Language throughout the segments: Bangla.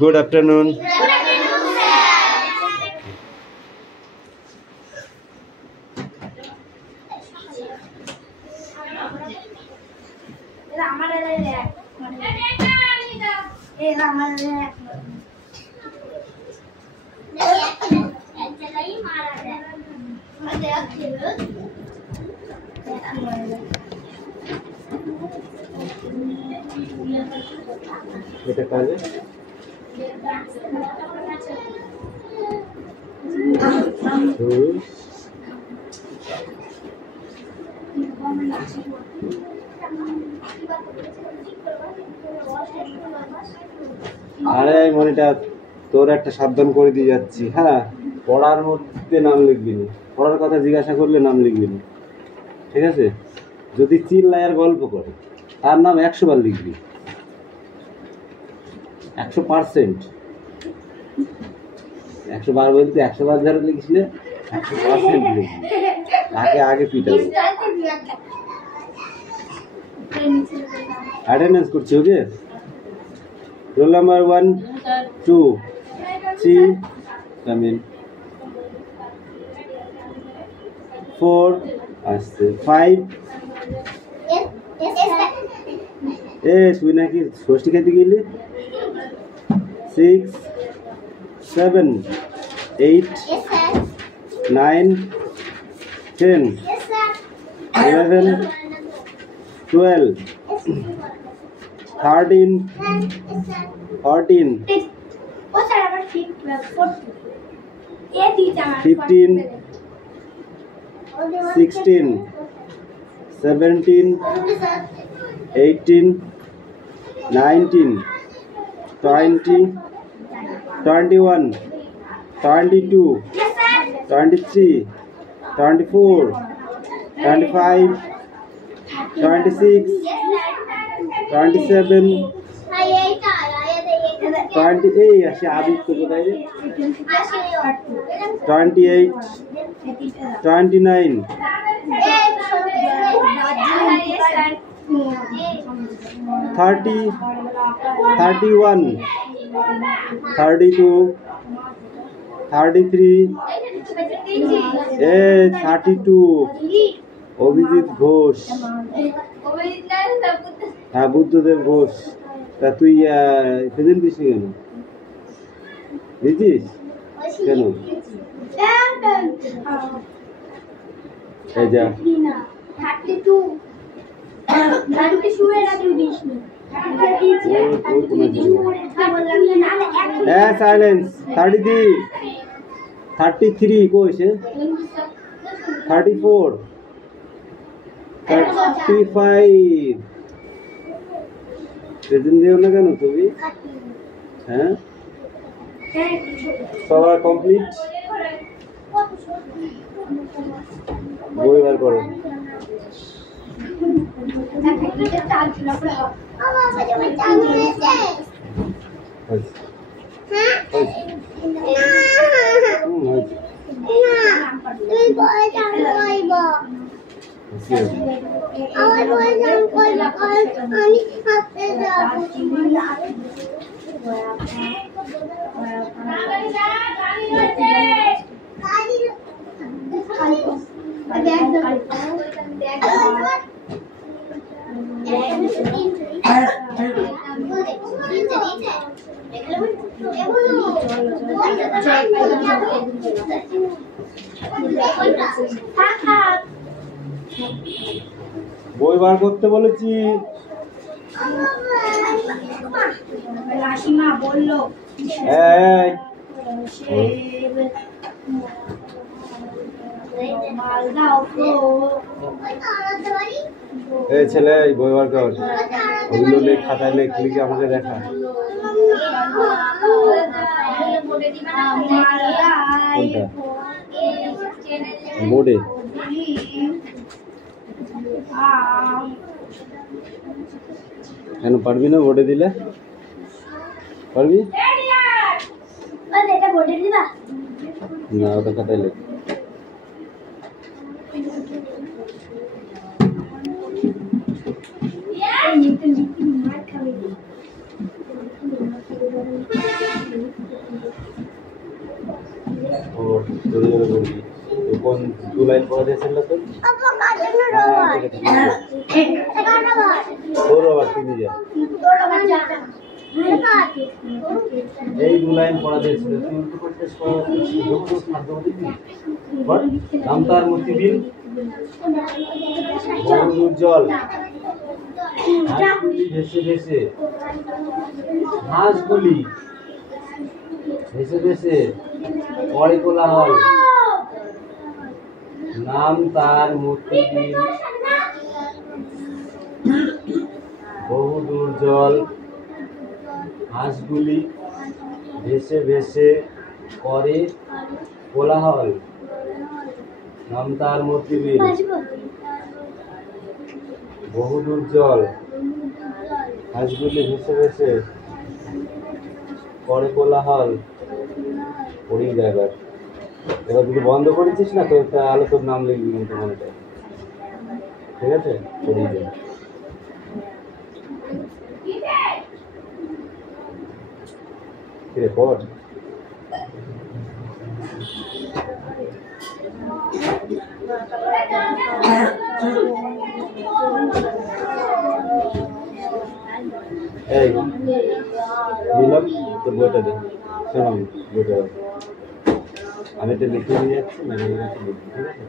Good afternoon. এটা কাজে আরে মনিটা তোর একটা সাবধান করে দিয়ে যাচ্ছি। হ্যাঁ, পড়ার মধ্যে নাম লিখবি না, পড়ার কথা জিজ্ঞাসা করলে নাম লিখবি না, ঠিক আছে? যদি চিল্লায় আর গল্প করে তার নাম 100 বার লিখবি, 100%। 100 বার বলতে 100 বার ধরে লিখিস না, 100% লিখবি। আগে পিটাবো। অ্যাটেন্ডেন্স করছি, okay? Roll number 1 2 3 come in. 4 আসছে, 5 তুই নাকি ষষ্ঠী খেতে গেলি? 6 7 8 9 10 11 12 13 14 15 16 17 18 19 20 21 22 23 24 25 26 27 28 আসে আদিত্য কোথায়? 28 29 30 31 32 33 32 অভিজিৎ ঘোষ, হ্যাঁ বুদ্ধদেব ঘোষ। তা তুই প্রেজেন্ট দিস কেন? দিচ্ছিস কেন? এই যা সাইলেন্স। 33 কইছে, 34 35 প্রেজেন্ট দিও না কেন তুমি? হ্যাঁ, সবার কমপ্লিট। বই বার করো। বই বার করতে বলেছি। রাশিমা বললো এই ছেলে বই বার কর, ওগুলো লেখ, খাতায় লেখ, লিখে আমাকে দেখা। বোর্ডে কেন পারবি না? বোর্ডে দিলে পারবি না, ওটা খাতায় লেখ। পড়া দিয়েছিল তোর? তোর আবার তিনি যা এই দু লাইন পড়া দিয়েছিল তুই উল্টো করছিস নামতার মূর্তিবিল বহু উজ্জ্বল হাঁসগুলি ভেসে ভেসে হাঁসগুলি ভেসে ভেসে পরে কোলাহল নাম তার মূর্তিবিল বহু দূর জল হাঁসগুলি ভেসে ভেসে করে কোলাহল নাম তার মূর্তিবিল বহু দূর জল হাঁসগুলি ভেসে ভেসে করে কোলাহল পড়িয়ে যায়। এবার যদি বন্ধ করেছিস না তোর তাহলে তোর নাম লিখবি কিন্তু মনেটা, ঠিক আছে? পড়িয়ে যায় পড় এই দিলাম তোর বইটা দে, শোনাম বইটা আমি তো লিখে নিয়ে যাচ্ছি ম্যাডামের কাছে লিখবি, ঠিক আছে?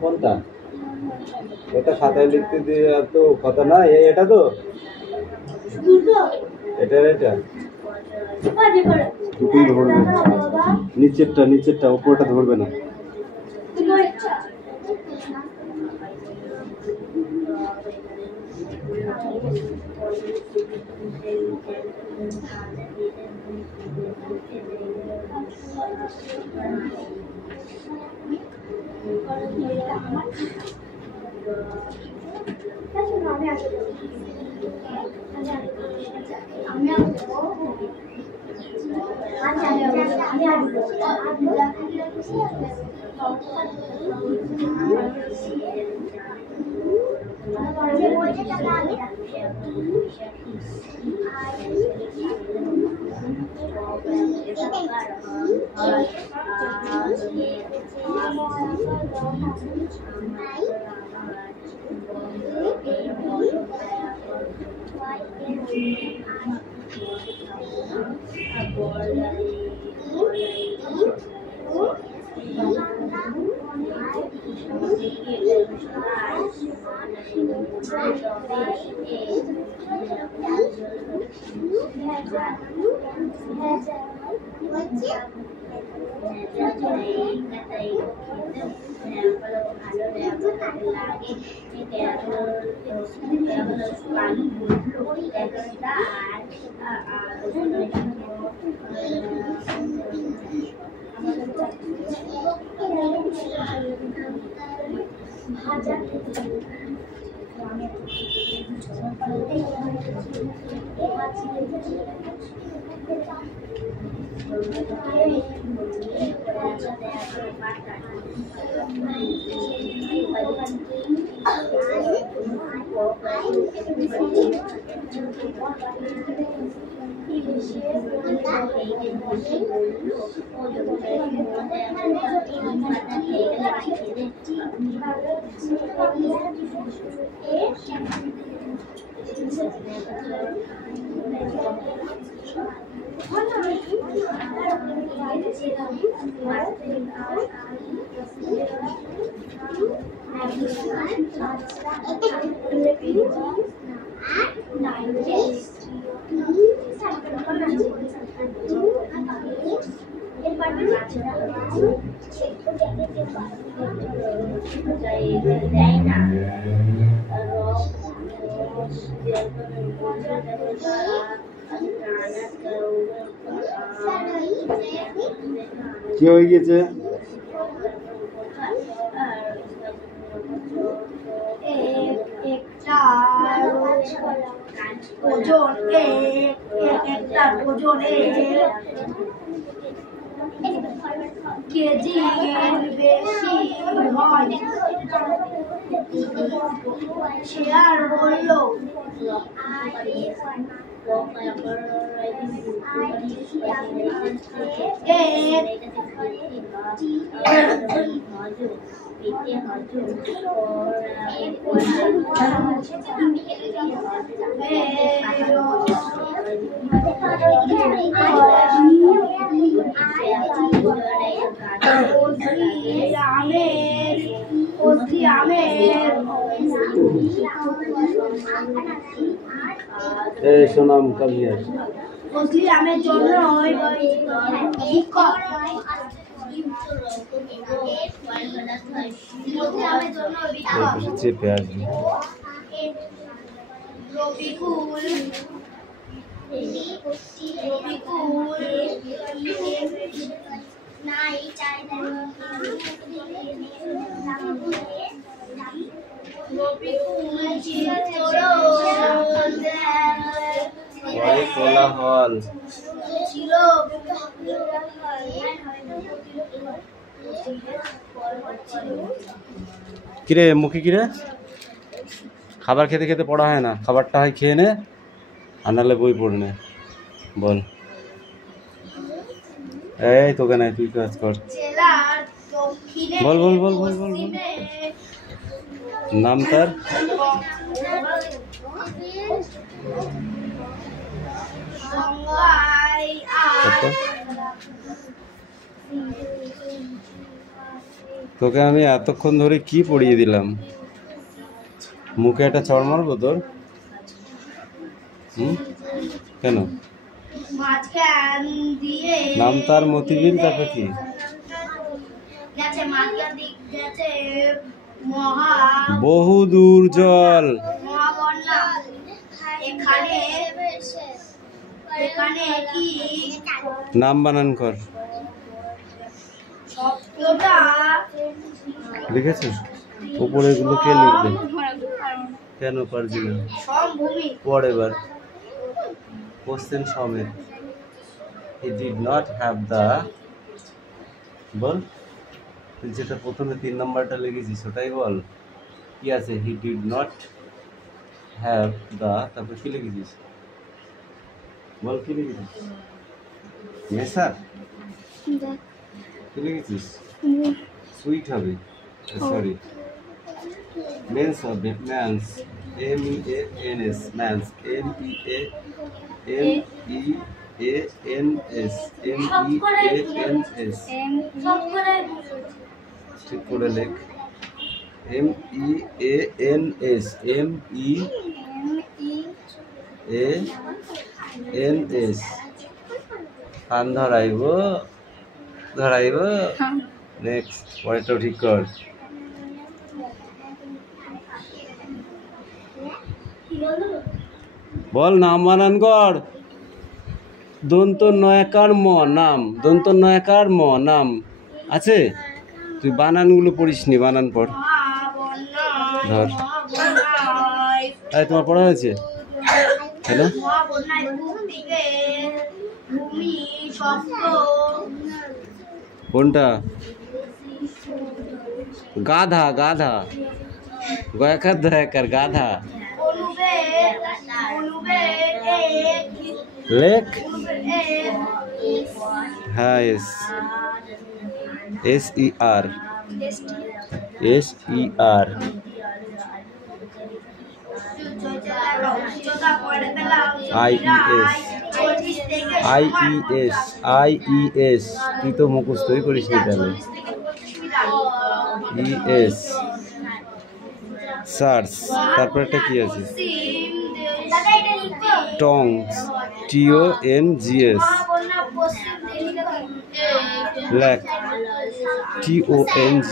কোনটা? এটা খাতায় লিখতে দিয়ে তো কথা না, এটা তো এটা দুটোই ধরবে, নিচেরটা উপরটা ধরবে না। কি হয়ে গেছে? কেজি বেশি হয় সে আর বলল এই সোনাম কামিয়ার আমের জন্য চেপে আসবি কোলাহল কিরে মুখে কিরে খাবার খেতে খেতে পড়া হয় না, খাবারটা হয় খেয়ে নে আর নাহলে বই পড়ে নে। বল এই তোকে নাই, তুই কাজ কর। বল বল বল বল বল বল নাম তার তোকে আমি এতক্ষণ ধরে কি পড়িয়ে দিলাম, মুখে একটা চড় মারবো তোর? কেন? নাম তার মতিবিল, তারপর কি? বহু দূর জল, নাম বানান কর। লিখেছো উপরে এগুলো কে লিখবে? কেন পারবি না? পড় এবার কোশ্চেন সমেত। He did not have the, বল তুই যেটা প্রথমে 3 নাম্বারটা লিখেছিস ওটাই বল। কি আছে? He did not have the, তারপর কি লিখেছিস বল, কি লিখেছিস? মেসার কি লিখেছিস? সুইট হবে, সরি মেন্স হবে, ম্যান্স, MEANS, ম্যান্স, MEANS, ঠিক করে লেখ। MEANS, কান ধরাইব, ধরাইব। নেক্সট, পরেরটাও ঠিক কর। বল নাম বানান কর। দন্ত নয়কার ম নাম, দন্ত নয়কার ম নাম আছে? তুই বানানগুলো পড়িসনি, বানান পড়। ধর, তোমার পড়া হয়েছে? হ্যালো, কোনটা? গাধা, গাধা, গয়াকার দয়াকার গাধা। লেখ, হ্যাঁ, SER, IES, তুই তো মুখস্থই করিস নি তাহলে। ES, সার্চ, তারপর একটা কি আছে? টংস, TONGS, লেখ, TONGS,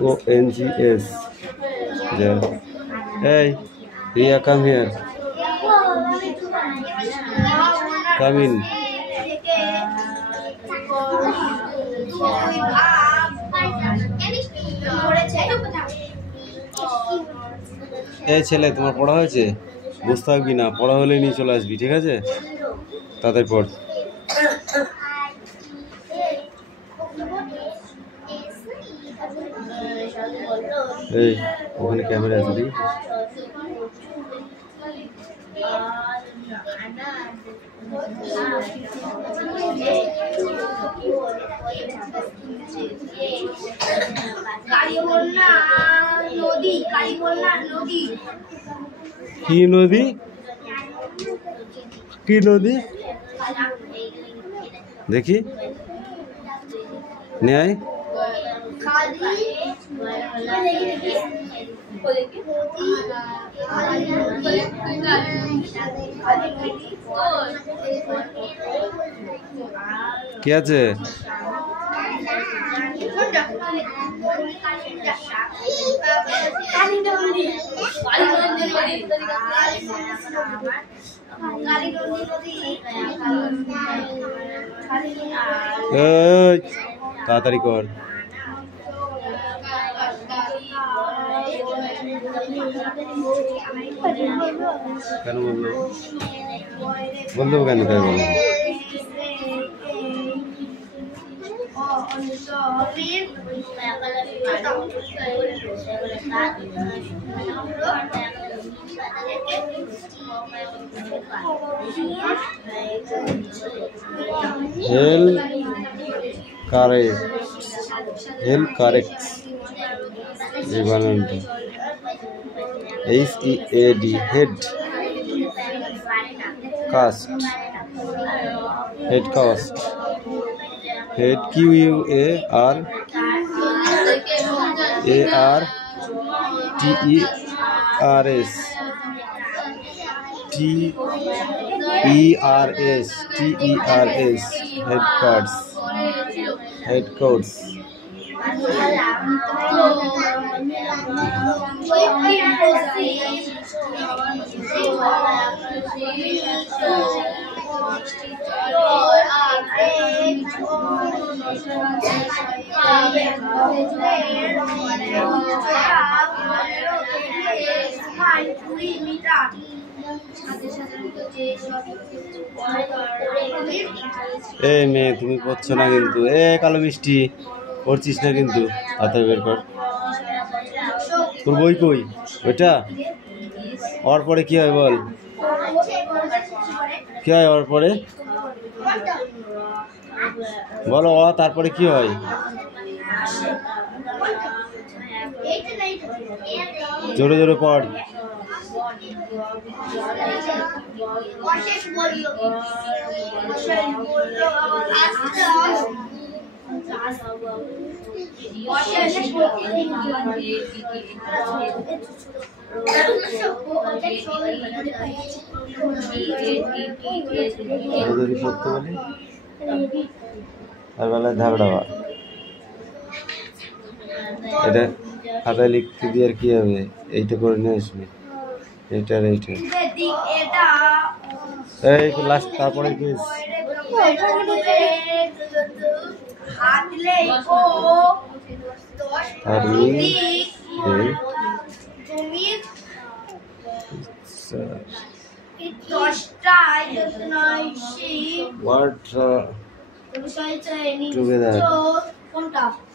TONGS. Hey, Ria, come here. Come in. এই ছেলে, তোমার পড়া হয়েছে? বুঝতে থাকবি না, পড়া হলে নিয়ে চলে আসবি, ঠিক আছে? তাড়াতাড়ি পড়। এই ওখানে ক্যামেরা আছে, কালীবন্যা নদী, কালীবন্যা নদী। কি নদী? কি নদী দেখি ন্যায় কি আছে? এই, তাড়াতাড়ি কর। কেন বললো? বললো কেন? তাই বলো। হেল কারেক্ট এই বানানটা HEAD head cast head cast head QUAR TERS head cards এই মেয়ে তুমি পড়ছো না কিন্তু। কালো মিষ্টি পড়ছিস না কিন্তু। হাতে বের কর। তোর বই কই? ওইটা ওর পরে কি হয় বল? কি হয় ওর পরে বলো? তারপরে কি হয়? জোরে জোরে পড়। যদি পড়তে বলি তার বেলায় ঝগড়া হয়। এটা খাতায় লিখতে দিয়ে আর কি হবে? এইটা করে নিয়ে আসবি, এইটা আর এইটা। এই লাস্ট তারপরে কি?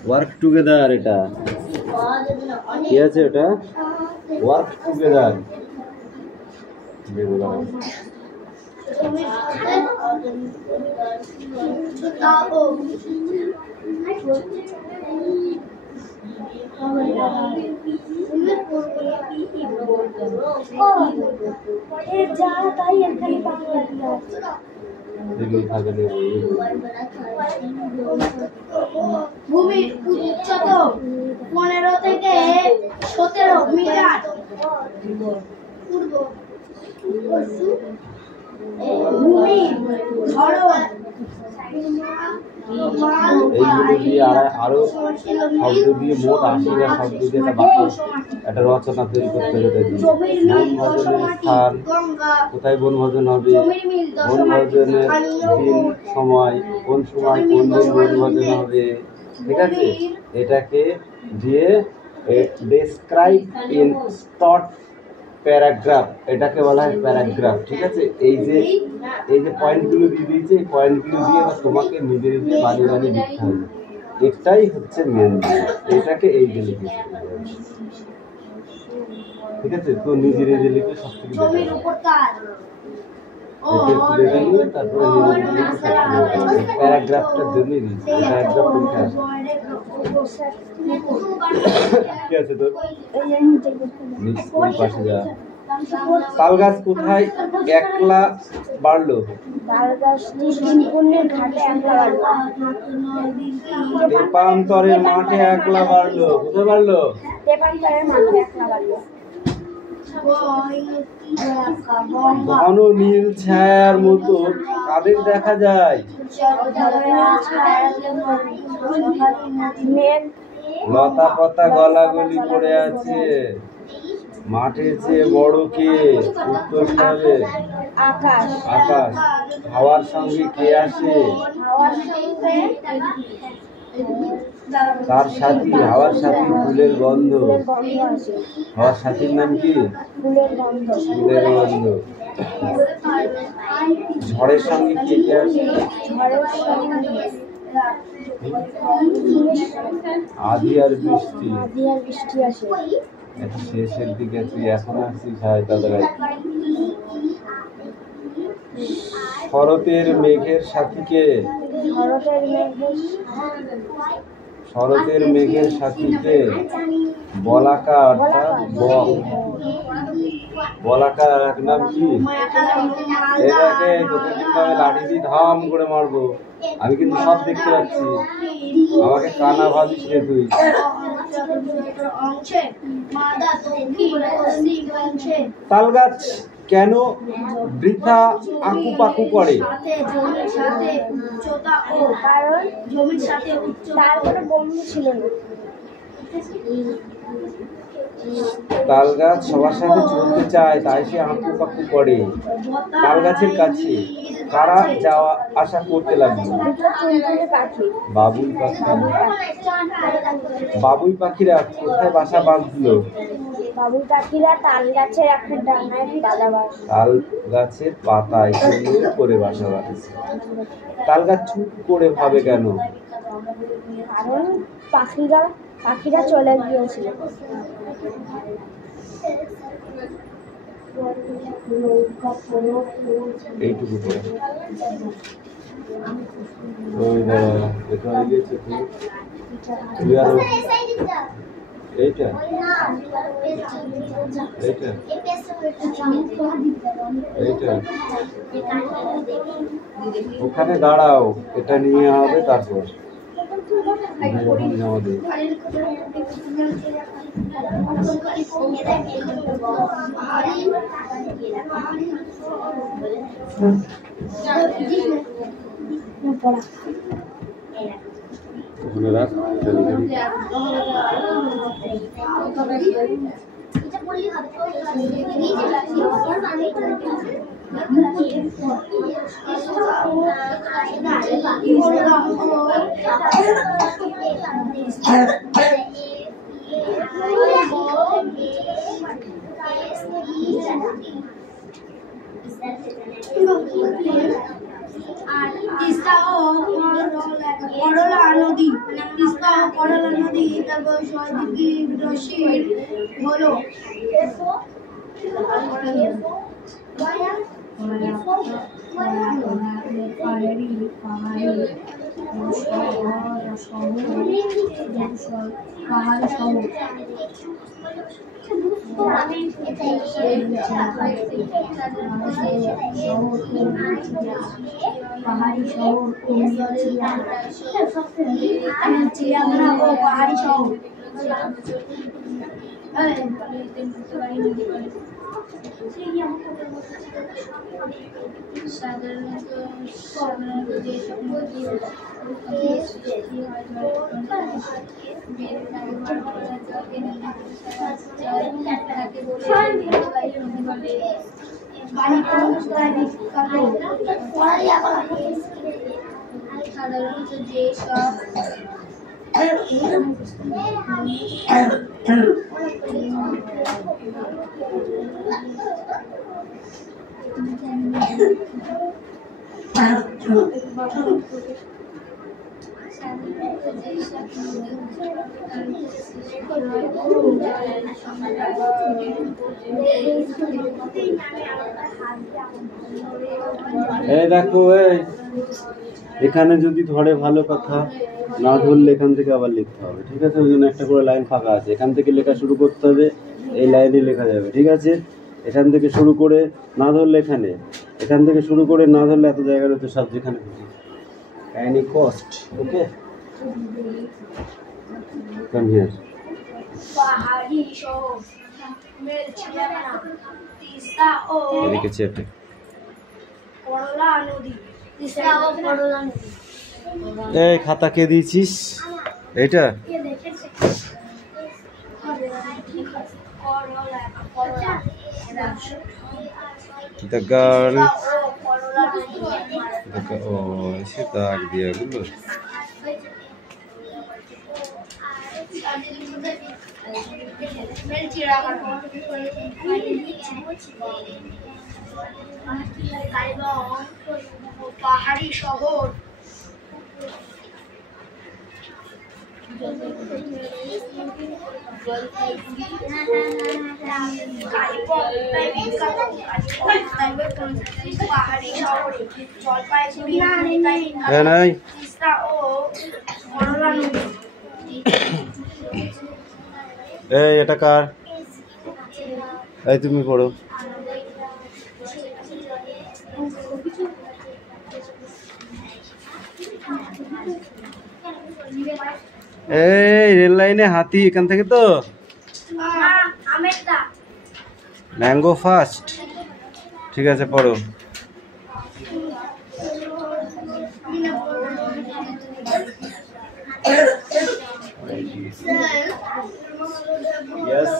Work together. এটা কি আছে? এটা ওয়ার্ক টুগেদার। ভূমির উচ্চতা 15 থেকে 17 মিটার। ভূমির ধরন এইগুলো দিয়ে আরো শব্দ দিয়ে মোট 80টা শব্দ দিয়ে একটা রচনা তৈরি করতে হবে। বনভোজনের স্থান কোথায়? বনভোজন হবে, বনভোজনের দিন, সময়, কোন সময় কোন দিন বনভোজন হবে, ঠিক আছে? এটাকে দিয়ে ডেসক্রাইব ইন শর্ট প্যারাগ্রাফ, এটাকে বলা হয় প্যারাগ্রাফ, ঠিক আছে? এই যে পয়েন্টগুলো দিয়ে দিয়েছে, এই পয়েন্টগুলো দিয়ে তোমাকে নিজে নিজে বানিয়ে বানিয়ে লিখতে হবে। এটাই হচ্ছে মেন জিনিস। এটাকে এই যে লিখে, ঠিক আছে? তো নিজে নিজে লিখে সব থেকে তুলে দিলে তারপরে প্যারাগ্রাফটার জন্য প্যারাগ্রাফ পরীক্ষা আসে। কি আছে তোর পাশে যা। তাল গাছ কোথায় একলা বাড়লো? তেপান্তরের মাঠে একলা বাড়লো। কোথায় বাড়লো? ঘন নীল ছায়ার মতো কাদের দেখা যায়? লতা পাতা গলাগলি পড়ে আছে। মাঠের চেয়ে বড় কে? উত্তর হবে আকাশ। আকাশ। হাওয়ার সঙ্গে কে আসে? তার সাথী। হাওয়ার সাথী ফুলের গন্ধ। হাওয়ার সাথীর নাম কি? ফুলের গন্ধ। ঝড়ের সঙ্গে কে কে আসে? আধি আর বৃষ্টি আসে। এটা শেষের দিকে তুই এখন আসছিস দাদা। শরতের মেঘের সাথীকে? শরতের মেঘের সাথীকে বলাকা অর্থাৎ বক। বলাকার এক নাম কি? এটাকে তোকে কিন্তু আমি লাঠি দিয়ে ধাম করে মারবো। আমি কিন্তু সব দেখতে পাচ্ছি, আমাকে কানা ভাবিস রে তুই। তাল গাছ কেন বৃথা আঁকু পাকু করে? তাল গাছ সবার সাথে চলতে চায়, তাই সে আঁকু পাকু করে। তাল গাছের কাছে কারা যাওয়া আসা করতে লাগলো? বাবুই পাখি। বাবুই পাখিরা কোথায় বাসা বাঁধলো? বাবুই পাখিরা তাল গাছের একটা ডানায় বাসা বাঁধে। তাল গাছের পাতায় সুন্দর করে বাসা বাঁধেছে। তাল গাছ চুপ করে ভাবে কেন? কারণ পাখিরা চলে গিয়েছিল। এইটুকু করে ওই দাঁড়া এখানে গেছে তুই আর এইটা এইটা এইটা ওখানে দাঁড়াও, এটা নিয়ে হবে তারপর জমা দিই। ওখানে রাখ। তিস্তা ও করলা নদী, তিস্তা ও করলা নদী তারপর সদিক রশিদ হলো পাহাড়ি শহর চিড়িয়াখানা ও পাহাড়ি শহর। সাধারণত যে সম্পত্তি সাধারণত যে সব সাধারণত যেসব এই দেখো, এই এখানে যদি ধরে ভালো কথা, না ধরলে এখান থেকে আবার লিখতে হবে, ঠিক আছে? ওই জন্য একটা করে লাইন ফাঁকা আছে, এখান থেকে লেখা শুরু করতে হবে, এই লাইনে লেখা যাবে, ঠিক আছে? এখান থেকে শুরু করে না ধরলে এখানে, এখান থেকে শুরু করে না ধরলে এত জায়গার হচ্ছে সব যেখানে খুশি। Any cost, okay? Come here. পাহাড়ি শহর মেলছিলানা তিস্তা ও এদিকে চেপে। করলা নদী তিস্তা ও করলা নদী এই খাতা কে দিয়েছিস? এইটা ये देखे করলা করলা দ্য গার্ল, করলা ও সে দাগ দিয়া গুলো। পাহাড়ি শহর পাহাড়ি শহরে জলপাইগুড়ি হ্যাঁ নাই তিস্তা ও করলা নদী এই এটা কার? এই তুমি পড়ো। এই রেল লাইনে হাতি এখান থেকে তো আমেরটা ম্যাঙ্গো ফার্স্ট, ঠিক আছে পড়ো। Yes.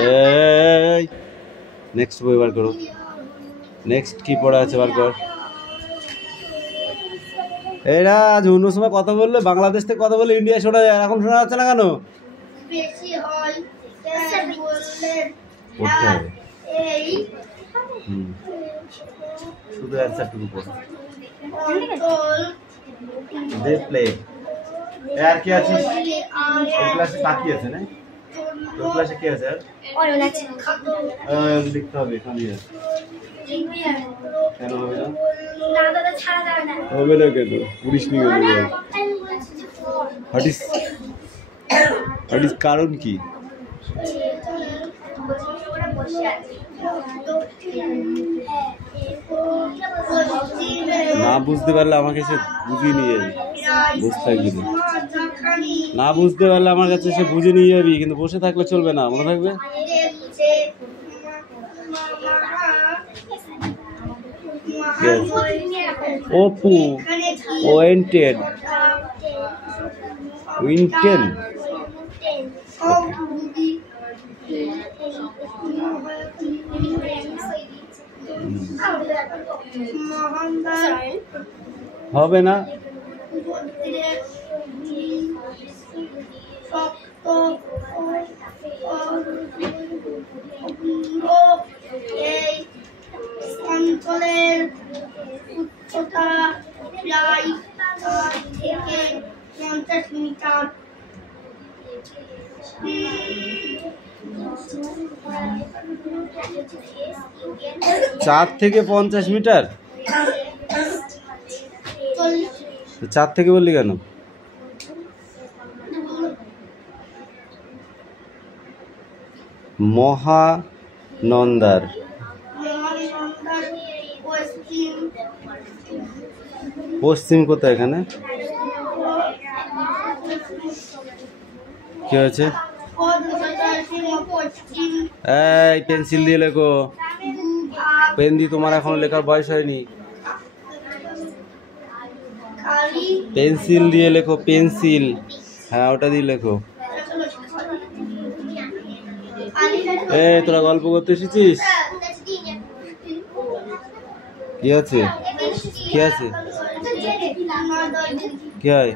এই নেক্সট বই বার করো। নেক্সট কি পড়া আছে বার কর। এরা আজ অন্য সময় কথা বললে, বাংলাদেশ থেকে কথা বললে ইন্ডিয়া শোনা যায়, এখন শোনা যাচ্ছে না কেন? বেশি হয় বললে পড়তে হবে। এই শুধু অ্যান্সারটুকু পড়ো। অঞ্চল দে প্লে। আর কি আছে? এই ক্লাসে বাকি আছে না? তোর ক্লাসে কি আছে? আর লিখতে হবে খালি আছে। কেন হবে না? না দাদা ছাড়া যাবে না হবে না কেন? পুলিশ নিয়ে গেল। হোয়াট ইজ কারণ কি? না বুঝতে পারলে আমাকে সে বুঝিয়ে নিয়ে যাবি, বসে থাকবি না। না বুঝতে পারলে আমার কাছে সে বুঝে নিয়ে যাবি, কিন্তু বসে থাকলে চলবে না, মনে থাকবে? অপু ওয়েন্টেড উইন্টেন হবে না। এই অঞ্চলের উচ্চতা প্রায় 4 থেকে 50 মিটার। চার থেকে 50 মিটার? 4 থেকে বললি কেন? মহানন্দার পশ্চিম কোথায়? এখানে কি হয়েছে? এই পেন্সিল দিয়ে লেখো। পেন দিয়ে তোমার এখন লেখার বয়স হয়নি। পেন্সিল দিয়ে লেখো, পেন্সিল। হ্যাঁ ওটা দিয়ে লেখো। এই তোরা গল্প করতে এসেছিস? কি আছে? কি আছে? কি হয়?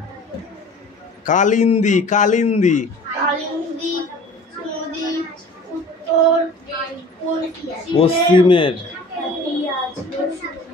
কালিন্দি, কালিন্দি। পশ্চিমের